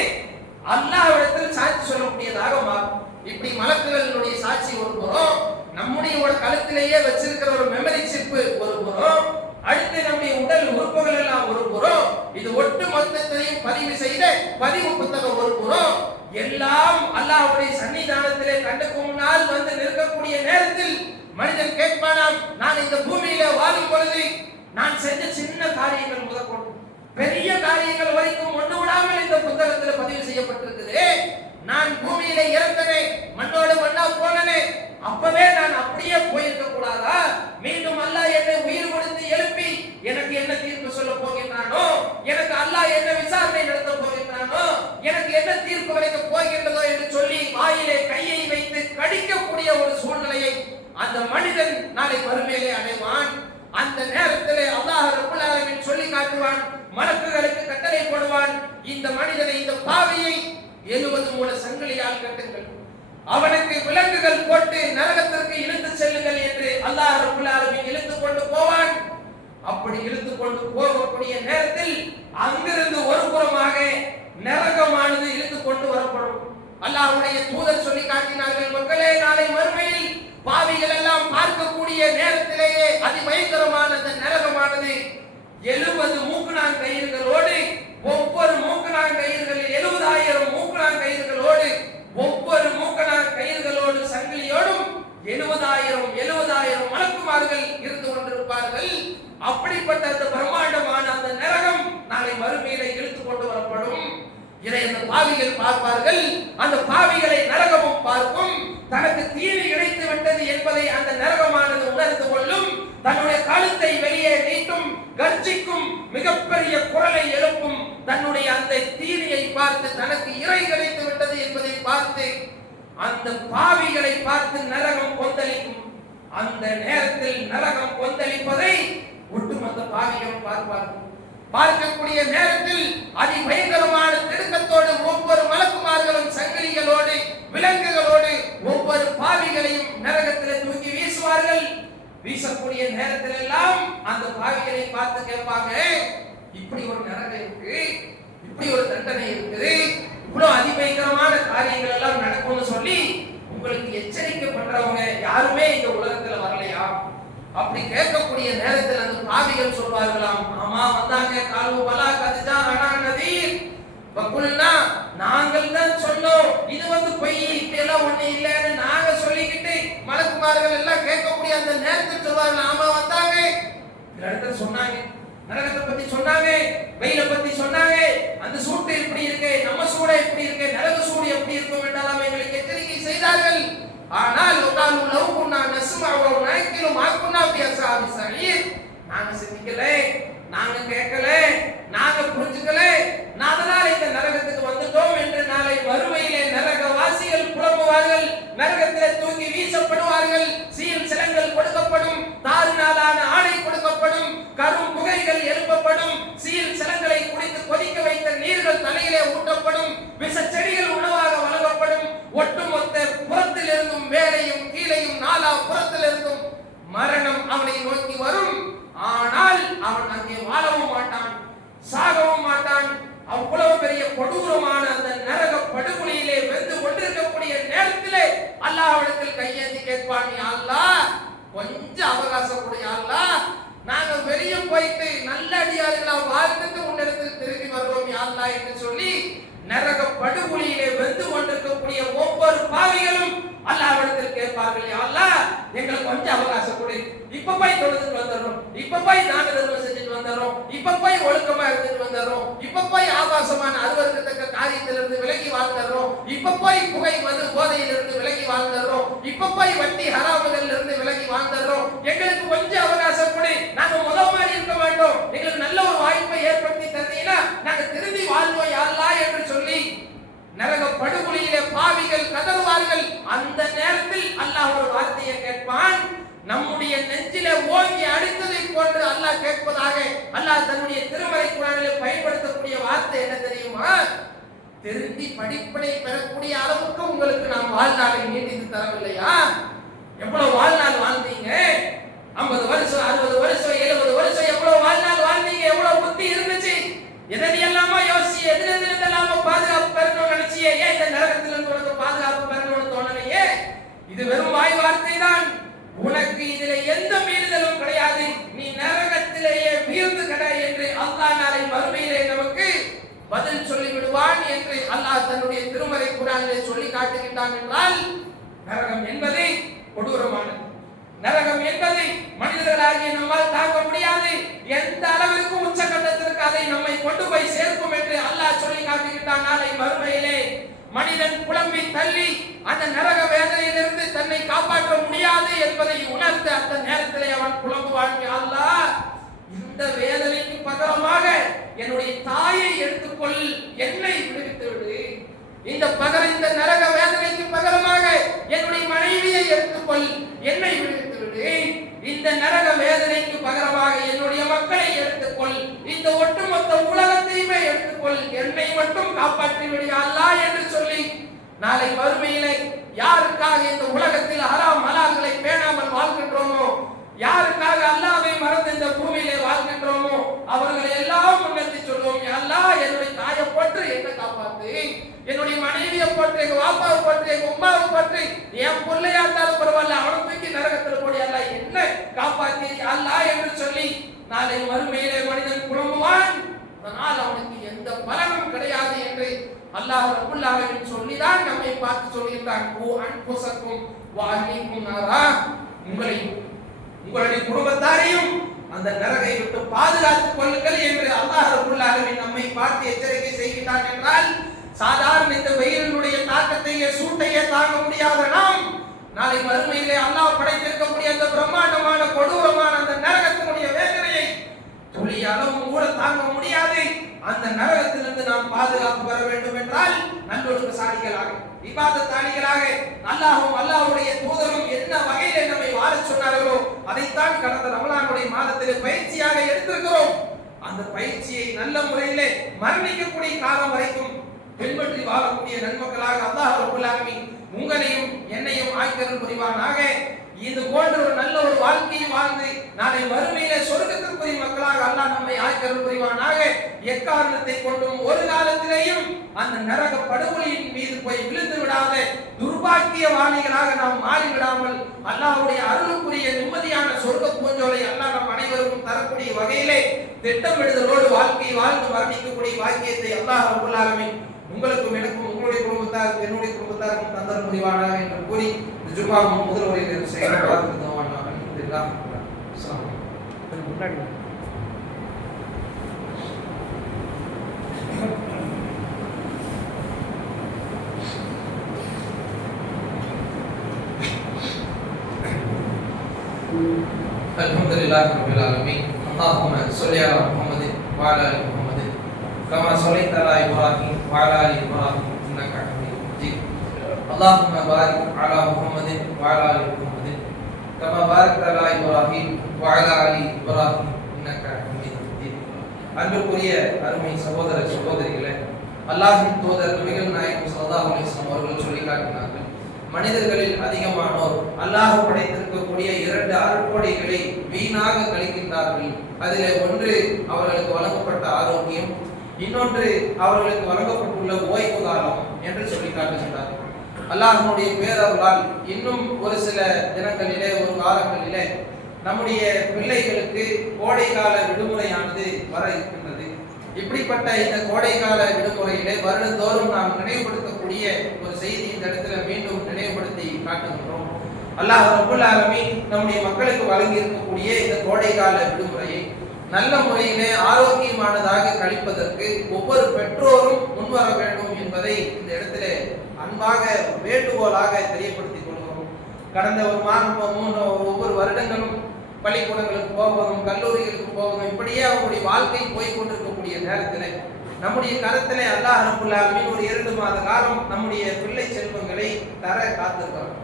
அல்லாஹ்விடத்தில் சாட்சி சொல்லக்கூடியதாக மாறும். இப்படி மலக்குகளுடைய சாட்சி ஒரு புறம், நம்முடைய ஒரு கழுத்திலேயே வச்சிருக்கிற ஒரு மெமரி சிப்பு ஒரு புறம், அடுத்து நம்முடைய உடல் உறுப்புகள் எல்லாம் ஒரு புறம், இது ஒட்டு மொத்தத்தையும் பதிவு செய்த பதிவு புத்தகம் ஒரு புறம், எல்லாம் அல்லாஹ்வுடைய சன்னிதானத்திலே கண்டுக்கு முன்னால் வந்து நிற்கக்கூடிய நேரத்தில் மனிதன் கேட்பானாம், நான் இந்த பூமியில வாழும் பொழுது நான் செஞ்ச சின்ன காரியங்கள் முதற்கொண்டு பெரிய காரியங்கள் வரைக்கும் ஒன்று விடாமல் இந்த புத்தகத்தில் பதிவு செய்யப்பட்டிருக்குது. நான் பூமியில இறந்தனே, மண்ணோடு மண்ணா போனனே, அப்பவே நான் அப்படியே போயிருக்க கூடாதா? மீண்டும் அல்லாஹ் என்னை உயிர் கொடுத்து எழுப்பி எனக்கு என்ன தீர்ப்பு சொல்ல போகின்றானோ, எனக்கு அல்லாஹ் என்ன விசாரணை நடத்த போகின்றானோ, எனக்கு என்ன தீர்ப்பு கிடைக்க போகின்றதோ என்று சொல்லி வாயிலே கையை வைத்து கடிக்கக்கூடிய ஒரு சூழ்நிலையை அந்த மனிதன் நாளை மறுமையிலே அடைவான். அந்த நேரத்திலே அல்லாஹ் ரப்பல் ஆலமீன் சொல்லி காட்டுவான், மலக்குகளுக்கு கட்டளை போடுவான், இந்த மனிதனை, இந்த பாவியை 70 மூல சங்கிலியால் கட்டுங்கள், அவனுக்கு விலங்குகள் போட்டு நரகத்திற்கு இழுத்து செல்லுங்கள் என்று அல்லாஹ் ரப்பல் ஆலமீன் இழுத்து கொண்டு போவான். அப்படி இழுத்து கொண்டு போகக்கூடிய நேரத்தில் அங்கிருந்து ஒரு புறமாக நரகமானது இழுத்து கொண்டு வரப்படும். அல்லாஹ்வுடைய தூதர் சொல்லி காட்டினார்கள், மக்களே, நாளை மறுமையில் பாவிகள் எல்லாம் பார்க்கக்கூடிய நேரத்திலேயே அதிபயங்கரமான அந்த நரகமானது 70 மூக்குநான் கயிறுகளோடு, ஒவ்வொரு மூக்குநான் கயிறுகளில் 70,000 மூக்குநான் கயிறுகளோடு, ஒவ்வொரு மூக்குநான் கயிறுகளோடு சங்கிலியோடும் 70,000 மலக்குமார்கள் இருந்து கொண்டிருப்பார்கள். அப்படிப்பட்ட அந்த பிரம்மாண்டமான அந்த நரகம் நாளை மறுமையிலே இழுத்து கொண்டு வரப்படும். இதை அந்த பாவிகள் பார்ப்பார்கள். அந்த பாவிகளை நரகமும் பார்க்கும். தனக்கு தீனி கிடைத்து விட்டது என்பதை அந்த நரகமானது உணர்ந்து கொள்ளும். தன்னுடைய கழுத்தை வெளியே நீட்டும், கர்ஜிக்கும், மிகப்பெரிய குரலை எழுப்பும். தன்னுடைய அந்த தீனியை பார்த்து தனக்கு இறை கிடைத்து விட்டது என்பதை பார்த்து அந்த பாவிகளை பார்த்து நரகம் கொந்தளிக்கும். அந்த நேரத்தில் நரகம் கொந்தளிப்பதை ஒட்டுமொத்த பாவிகள் பார்ப்பார்கள். பார்க்கக்கூடிய நேரத்தில் அதிபயங்கரமான திடுக்கத்தோடு ஒவ்வொரு மலக்குமார்களும் சங்கிலிகளோடு விலங்குகளோடு ஒவ்வொரு பாவிகளையும் நரகத்தில் தூக்கி வீசுவார்கள். வீசக்கூடிய நேரத்தில் எல்லாம் அந்த பாவிகளை பார்த்து கேட்பாங்க, இப்படி ஒரு நரகம் இருக்கு, இப்படி ஒரு தண்டனை இருக்குது, இவ்வளவு அதிபயங்கரமான காரியங்கள் எல்லாம் நடக்கும்னு சொல்லி உங்களுக்கு எச்சரிக்கை பண்றவங்க யாருமே இந்த உலகத்துல வரலையா? அப்படி கேட்கக்கூடிய நேரத்தில் அந்த பாவிகள் சொல்வார்களாம், ஆமா வந்தாங்க, காலு பலா கதிஜா அனா நதீர் வகுல்னா, நாங்கள் தான் சொன்னோம், இது பொய், இப்படி எல்லாம் ஒண்ணு இல்லைன்னு நாங்க சொல்லிக்கிட்டு மலக்குமார்கள் எல்லாம் கேட்கக்கூடிய அந்த நேரத்தில் சொல்வார்கள், ஆமா வந்தாங்க, இடத்துல சொன்னாங்க, நரகத்தை பத்தி சொன்னாங்க, வெயில பத்தி சொன்னாங்க, அந்த சூட்டு எப்படி இருக்கு, நம்ம சூட எப்படி இருக்கு, நரக சூடு எப்படி இருக்கும் என்றெல்லாம் எங்களுக்கு எச்சரிக்கை செய்தார்கள். ஆனால் நாங்க சிந்திக்கல, நாங்க கேட்கல, நாங்க புரிஞ்சுக்கல, அதனால இந்த நரகத்துக்கு வந்துட்டோம் என்று நாளை மறுமையிலே நரகவாசிகள் புலம்புவார்கள். நரகத்திலே தூக்கி வீசப்படுவார்கள். சீல் சிலங்கள் கொடுக்கப்படும், தாரினாலான ஆடை கொடுக்கப்படும், கரும் புகைகள் எழுப்பப்படும், சீல் சிலங்களை குடித்து கொதிக்க வைத்த நீர்கள் தலையிலே ஊற்றப்படும், விஷ செடிகள் உணவாக வழங்கப்படும். ஒட்டுமொத்த புறத்திலிருந்தும் மேலையும் கீழையும் நாலா புறத்திலிருந்தும் மரணம் அவனை நோக்கி வரும். ஆனால் அவன் அங்கே வாழவும் மாட்டான், சாகவும் மாட்டான். அவ்வளவு பெரிய கொடூரமான அந்த நரக படுகொலையிலே வெந்து கொண்டிருக்கக்கூடிய நேரத்திலே அல்லாஹ்விடத்தில் கையேந்தி கேட்பான், யா அல்லாஹ், கொஞ்சம் அவகாசம் கொடு யா அல்லாஹ், நாங்க வெளியே போயிட்டு நல்ல அடியார்களா வாழ்ந்துட்டு உன்னிடத்தில் திரும்பி வருவோம் யா அல்லாஹ் என்று சொல்லி நரக படுகொலையிலே வெந்து கொண்டிருக்கக்கூடிய ஒவ்வொரு பாவிகளும் அல்லாஹ்விடத்தில் கேட்பார்கள், யா அல்லாஹ், எங்களுக்கு கொஞ்சம் அவகாசம் கொடு, இப்ப போய் தொழுதுட்டு வந்துடுறோம், இப்ப போய் தான தர்மம் செஞ்சுட்டு வந்துடுறோம், இப்ப போய் ஒழுக்கமா இருந்துட்டு வந்துடுறோம், இப்ப போய் ஆபாசமான அருவருக்கத்தக்க காரியத்திலிருந்து விலகி வாழ்ந்துடுறோம், இப்ப போய் புகை மது போதையிலிருந்து விலகி வாழ்ந்துடுறோம், இப்ப போய் வட்டி ஹராமுகள்ல இருந்து விலகி வாழ்ந்துடுறோம், எங்களுக்கு கொஞ்சம் அவகாசம் கொடு, நாங்க முதல் மாதிரி இருக்க மாட்டோம், எங்களுக்கு நல்ல ஒரு வாய்ப்பை ஏற்படுத்தி தந்தீங்கன்னா நாங்க திரும்பி வாழ்வோம் யா அல்லாஹ் என்று சொல்லி நரக படுகொலையிலே பாவிகள் கதறுவார்கள். அந்த நேரத்தில் அல்லாஹ் ஒரு வார்த்தையை கேட்பான். நம்முடைய நெஞ்சிலே ஓங்கி அடித்ததை போன்று அல்லாஹ் கேட்பதாக அல்லாஹ் தன்னுடைய திருமறை குர்ஆனிலே பயன்படுத்தக்கூடிய வார்த்தை என்ன தெரியுமா? திருந்தி படிப்பனை பெறக்கூடிய அளவுக்கு உங்களுக்கு நாம் வாழ்நாளை நீட்டித்து தரவில்லையா? எவ்வளவு வாழ்நாள் வாழ்ந்தீங்க? இது வெறும் வாய் வார்த்தை தான். உனக்கு இதிலே எந்த மீறுதலும் கிடையாது, நீ நரகத்திலேயே வீழ்ந்து கிட என்று அல்லாஹ் நாளை மறுமையிலே நமக்கு பதில் சொல்லி விடுவான் என்று அல்லாஹ் தன்னுடைய திருமறை குர்ஆனிலே சொல்லி காட்டுகின்றான். என்றால் நரகம் என்பது கொடூரமானது. நரகம் என்பதை மனிதர்களாகிய நம்மால் தாங்க முடியாது. எந்த அளவிற்கு உச்சகட்டத்திற்கு அதை நம்மை கொண்டு போய் சேர்க்கும் என்று அல்லாஹ் சொல்லி காட்டுகின்றான். நாளை மறுமையிலே மனிதன் புலம்பி தள்ளி அந்த நரக வேதனையிலிருந்து தன்னை காப்பாற்ற முடியாது என்பதை உணர்ந்து அந்த நேரத்திலே அவன் புலம்புவான், அல்லாஹ் இந்த வேதனைக்கு பகரமாக என்னுடைய தாயை எடுத்துக்கொள், என்னை விடுவித்து விடு. இந்த நரக வேதனைக்கு பகரமாக என்னுடைய மனைவியை எடுத்துக்கொள், என்னை விடுவித்து விடு. இந்த நரக வேதனைக்கு பகரமாக என்னுடைய மக்களை எடுத்துக்கொள், இந்த ஒட்டுமொத்த உலகத்தையுமே எடுத்துக்கொள், என்னை மட்டும் காப்பாற்றி விடு அல்லாஹ் என்று சொல்லி நாளை மறுமையிலே யாருக்காக இந்த உலகத்தில் ஹராம் ஹலால்களை பேணாமல் வாழ்கின்றோமோ, யாருக்காக அல்லாஹ்வை மறந்து இந்த பூமியிலே வாழ்கின்றோமோ அவர்களை எல்லாம் முன்னெடுத்து சொல்வோம், அல்லாஹ் என்னுடைய தாயை போற்று, என்னை காப்பாத்து, என்னுடைய மனைவியை போற்று, எங்க வாப்பாவை போற்று, எங்க உமாவை போற்று, என் பிள்ளையா இருந்தாலும் பரவாயில்ல அவனை தூக்கி நரகத்தில் போடி அல்லாஹ் என்ன காப்பாத்தி அல்லாஹ் என்று சொல்லி நாளை மறுமையிலே மனிதன் புலம்புவான். அதனால் அவனுக்கு எந்த பலனும் கிடையாது என்று அல்லாஹ் ரப்பல் ஆலமீன் சொல்லிதான் நம்மை பார்த்து சொல்கிறான், அன்புசக்கும் வஅஹ்லிக்கும் நாரா, உங்களுடைய குடும்பத்தாரையும் அந்த நரகை விட்டு பாதுகாத்துக் கொள்ளுங்கள் என்று அல்லாஹ் ரப்பல் ஆலமீன் நம்மை பார்த்து எச்சரிக்கை செய்கிறான். என்றால் சாதாரண இந்த வெயிலினுடைய தாக்கத்தையே சூட்டையே தாங்க முடியாத நாம் நாளை மறுமையிலே அல்லாஹ் படைத்திருக்கக்கூடிய அந்த பிரம்மாண்டமான கொடூரமான அந்த நரகத்தினுடைய வேதனையை துளி அளவும் கூட தாங்க முடியாது. அந்த நரகத்திலிருந்து நாம் பாதுகாப்பு பெற வேண்டும் என்றால் நல்லொழுக்கசாலிகளாக, இபாதத்தாளிகளாக, அல்லாஹ்வும் அல்லாஹ்வுடைய தூதரும் என்ன வகையிலே நம்மை வாழச் சொன்னார்களோ அதைத்தான் கடந்த ரமலானுடைய மாதத்திலே பயிற்சியாக எடுத்திருக்கிறோம். அந்த பயிற்சியை நல்ல முறையிலே மரணிக்கக்கூடிய காலம் வரைக்கும் பின்பற்றி வாழக்கூடிய நன்மக்களாக அல்லாஹ் ரப்பல் ஆலமீன் உங்களையும் என்னையும் ஆக்கிரல் புரிவானாக. இது போன்ற ஒரு நல்ல ஒரு வாழ்க்கையை வாழ்ந்து நாளை மறுமையிலே சொர்க்கத்திற்குரிய மக்களாக அல்லாஹ் நம்மை ஆக்கிரல் புரிவானாக. எக்காரணத்தை கொண்டும் ஒரு காலத்திலேயும் அந்த நரக படுகொலியின் மீது போய் விழுந்து விடாத துர்பாக்கியவாளிகளாக நாம் மாறிவிடாமல் அல்லாஹ்வுடைய அருளுக்குரிய நிம்மதியான சொர்க்க பூஞ்சோலை அல்லாஹ் நம் அனைவருக்கும் தரக்கூடிய வகையிலே திட்டமிடுதலோடு வாழ்க்கை வாழ்ந்து மரணிக்கக்கூடிய பாக்கியத்தை அல்லாஹ் ரப்பல் ஆலமீன் உங்களுக்கும் எனக்கும் உங்களுடைய குடும்பத்தாருக்கும் என்னுடைய குடும்பத்தாருக்கும் தந்தர் புரிவானாக என்று கூறி ஜும்மா முதல் உரையில் செயல்படுத்துவானாக. அல்ஹம்துலில்லாஹ். அஸ்ஸலாமு அலைக்கும். முன்னாடி அல்ஹம்துலில்லாஹி ரப்பில் ஆலமீன். அல்லாஹும்ம ஸல்லி அலா முஹம்மதின் வ அலா ஆலி முஹம்மதின் கமா ஸல்லைத அலா இப்ராஹீம் வ அலா ஆலி இப்ராஹீம் இன்னக ஹமீதும் மஜீத். அல்லாஹும்ம பாரிக் அலா முஹம்மதின் வ அலா ஆலி முஹம்மதின் கமா பாரக்த அலா இப்ராஹீம் வ அலா ஆலி இப்ராஹீம் இன்னக ஹமீதும் மஜீத். அன்புக்குரிய அருமை சகோதர சகோதரிகளே, அல்லாஹ்வின் தூதர் நபிகள் நாயகம் ஸல்லல்லாஹு அலைஹி வஸல்லம் அவர்கள் சொல்லி காட்டினார்கள், மனிதர்களில் அதிகமானோர் அல்லாஹ் படைத்திருக்கக்கூடிய 2 அருட்கொடைகளை வீணாக கழிக்கின்றார்கள். அதிலே ஒன்று அவர்களுக்கு வழங்கப்பட்ட ஆரோக்கியம், இன்னொன்று அவர்களுக்கு வழங்கப்பட்டுள்ள ஓய்வு காலம் என்று சொல்லி காட்டுகின்றார்கள். அல்லாஹ்வுடைய பேரருளால் இன்னும் ஒரு சில தினங்களிலே, ஒரு காலங்களிலே நம்முடைய பிள்ளைகளுக்கு கோடைகால விடுமுறையானது வர இருக்கின்றது. இப்படிப்பட்ட இந்த கோடைகால விடுமுறையிலே வருடந்தோறும் நாம் நினைவுபடுத்தக்கூடிய ஒரு செய்தி இந்த இடத்துல மீண்டும் நினைவுபடுத்தி காட்டுகின்றோம். அல்லாஹ் ரப்பல் ஆலமீன் நம்முடைய மக்களுக்கு வழங்கி இருக்கக்கூடிய இந்த கோடைகால விடுமுறையை நல்ல முறையிலே ஆரோக்கியமானதாக கழிப்பதற்கு ஒவ்வொரு பெற்றோரும் முன்வர வேண்டும் என்பதை இந்த இடத்திலே அன்பாக வேண்டுகோளாக தெரியப்படுத்திக் கொள்கிறோம். கடந்த ஒரு மாதம் ஒவ்வொரு வருடங்களும் பள்ளிக்கூடங்களுக்கு போவதும் கல்லூரிகளுக்கு போவதும் இப்படியே அவருடைய வாழ்க்கை போய்கொண்டிருக்கக்கூடிய நேரத்தில் நம்முடைய கருத்திலே அல்லாஹ் ரப்பல் ஆலமீன் ஒரு 2 மாத காலம் நம்முடைய பிள்ளை செல்வங்களை தர காத்திருக்கிறோம்.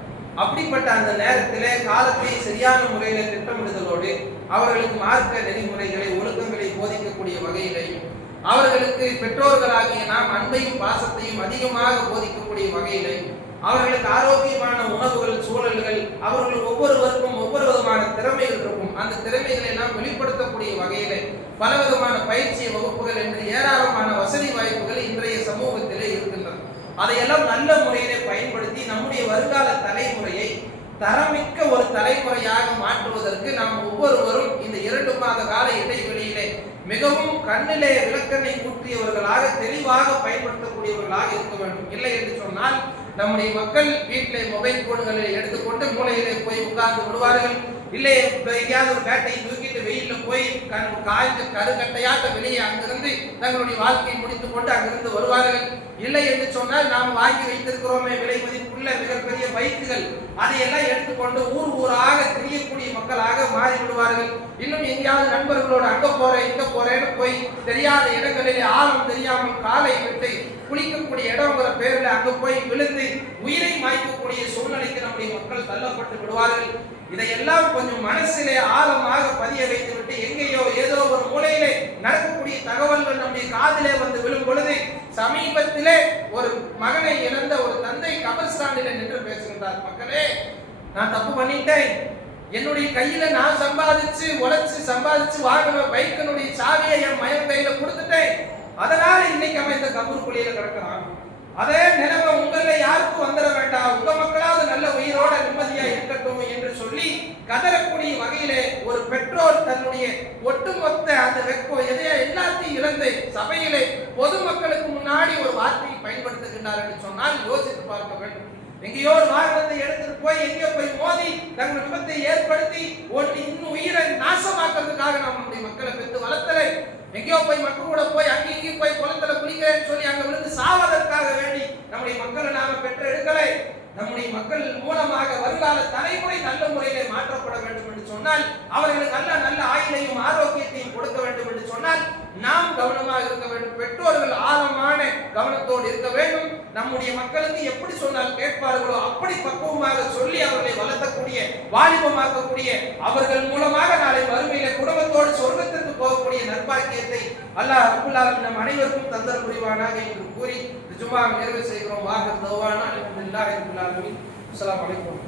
அப்படிப்பட்ட அந்த நேரத்திலே காலத்தை சரியான முறையில திட்டமிடுதலோடு அவர்களுக்கு மார்க்க நெறிமுறைகளை ஒழுக்கங்களை போதிக்கக்கூடிய வகையிலையும் அவர்களுக்கு பெற்றோர்களாகிய நாம் அன்பையும் பாசத்தையும் அதிகமாக போதிக்கக்கூடிய வகையிலையும் அவர்களுக்கு ஆரோக்கியமான உணவுகள், சூழல்கள், அவர்கள் ஒவ்வொருவருக்கும் ஒவ்வொரு விதமான திறமைகள் இருக்கும். அந்த திறமைகளை எல்லாம் வெளிப்படுத்தக்கூடிய வகையிலே பலவிதமான பயிற்சி வகுப்புகள் என்று ஏராளமான வசதி வாய்ப்புகள் இன்றைய சமூகத்திலே இருக்கின்றன. அதையெல்லாம் நல்ல முறையிலே பயன்படுத்தி நம்முடைய வருங்கால தலைமுறையை தரமிக்க ஒரு தலைமுறையாக மாற்றுவதற்கு நாம் ஒவ்வொருவரும் இந்த 2 மாத கால இடைவெளியிலே மிகவும் கண்ணிலே விளக்கெண்ணை ஊற்றியவர்களாக தெளிவாக பயன்படுத்தக்கூடியவர்களாக இருக்க வேண்டும். இல்லை என்று சொன்னால் நம்முடைய மக்கள் வீட்டிலே மொபைல் போன்களை எடுத்துக்கொண்டு மூலையிலே போய் உட்கார்ந்து விடுவார்கள். இல்லை எங்கேயாவது ஒரு பேட்டையை தூக்கிட்டு வெயில்ல போய் காய்ஞ்ச கருக்கட்டையாட்ட வெளியே அங்கிருந்து தங்களுடைய வாழ்க்கையை முடித்துக் கொண்டு அங்கிருந்து வருவார்கள். இல்லை என்று சொன்னால் நாம் வாங்கி வைத்திருக்கிறோமே விலை மதிப்புள்ள மிகப்பெரிய பைக்குகள், அதையெல்லாம் எடுத்துக்கொண்டு ஊர் ஊராக தெரியக்கூடிய மக்களாக மாறி விடுவார்கள். இன்னும் எங்கேயாவது நண்பர்களோடு அங்க போறேன் இங்க போறேன்னு போய் தெரியாத இடங்களிலே ஆழம் தெரியாமல் காலை விட்டு குளிக்கக்கூடிய இடங்கிற பேரில் அங்கு போய் விழுந்து உயிரை மாய்க்கக்கூடிய சூழ்நிலைக்கு நம்முடைய மக்கள் தள்ளப்பட்டு விடுவார்கள். இதையெல்லாம் கொஞ்சம் மனசிலே ஆழமாக பதிய வைத்துவிட்டு எங்கேயோ ஏதோ ஒரு மூலையிலே நடக்கக்கூடிய தகவல்கள் நம்முடைய காதிலே வந்து விழும் பொழுது, சமீபத்திலே ஒரு மகனை இழந்த ஒரு தந்தை கபர்ஸ்தானிலே நின்று பேசுகின்றார். மக்களே, நான் தப்பு பண்ணிட்டேன். என்னுடைய கையில நான் சம்பாதிச்சு உழைச்சு சம்பாதிச்சு வாங்கின பைக்கினுடைய சாவியை என் மகன் கையில கொடுத்துட்டேன். அதனால இன்னைக்கு அவன் இந்த கபூர்குழியில கிடக்கிறான். அதே நிலைமை உங்கள யாருக்கும் வந்துட வேண்டாம், உங்க மக்களாவது நல்ல உயிரோட நிம்மதியா இருக்கட்டும் என்று சொல்லி கதறக்கூடிய வகையிலே ஒரு பெற்றோர் தன்னுடைய ஒட்டுமொத்த அந்த வெக்கம் எதையா எல்லாத்தையும் இழந்து சபையிலே பொதுமக்களுக்கு முன்னாடி ஒரு வார்த்தையை பயன்படுத்துகின்றார் என்று சொன்னால் யோசித்து பார்க்க வேண்டும். எங்கேயோ ஒரு வாகனத்தை எடுத்துட்டு போய் எங்கேயோ போய் மோதி தங்கள் விபத்தை ஏற்படுத்தி இன்னும் உயிரை நாசமாக்குறதுக்காக நம்முடைய மக்களை பெற்று வளர்த்தலை. எங்கேயோ போய் மக்கள் கூட போய் அங்கேயும் போய் குளத்துல குளிக்கிறேன்னு சொல்லி அங்க விழுந்து சாவதற்காக வேண்டி நம்முடைய மக்களை நாம பெற்று எடுக்கலை. நம்முடைய மக்கள் மூலமாக வருங்கால தலைமுறை நல்ல முறையிலே மாற்றப்பட வேண்டும் என்று சொன்னால், அவர்களுக்கு நல்ல ஆயுளையும் ஆரோக்கியத்தையும் கொடுக்க வேண்டும் என்று சொன்னால் நாம் கவனமாக இருக்க வேண்டும். பெற்றோர்கள் ஆழமான கவனத்தோடு இருக்க வேண்டும். நம்முடைய மக்களுக்கு எப்படி சொன்னால் கேட்பார்களோ அப்படி பக்குவமாக சொல்லி அவர்களை வளர்த்தக்கூடிய வாலிபமாக்கக்கூடிய அவர்கள் மூலமாக நாளை வறுமையில குடும்பத்தோடு சொர்க்கத்திற்கு போகக்கூடிய நற்பாக்கியத்தை அல்லாஹ் ரப்பல் ஆலமீன் நம் அனைவருக்கும் தந்தர் புரிவானாக என்று கூறி ஜும்ஆவை நிறைவு செய்கிறோம். வாஹிர் தஅவானா அல்ஹம்துலில்லாஹி ரப்பில் ஆலமீன். அஸ்ஸலாமு அலைக்கும்.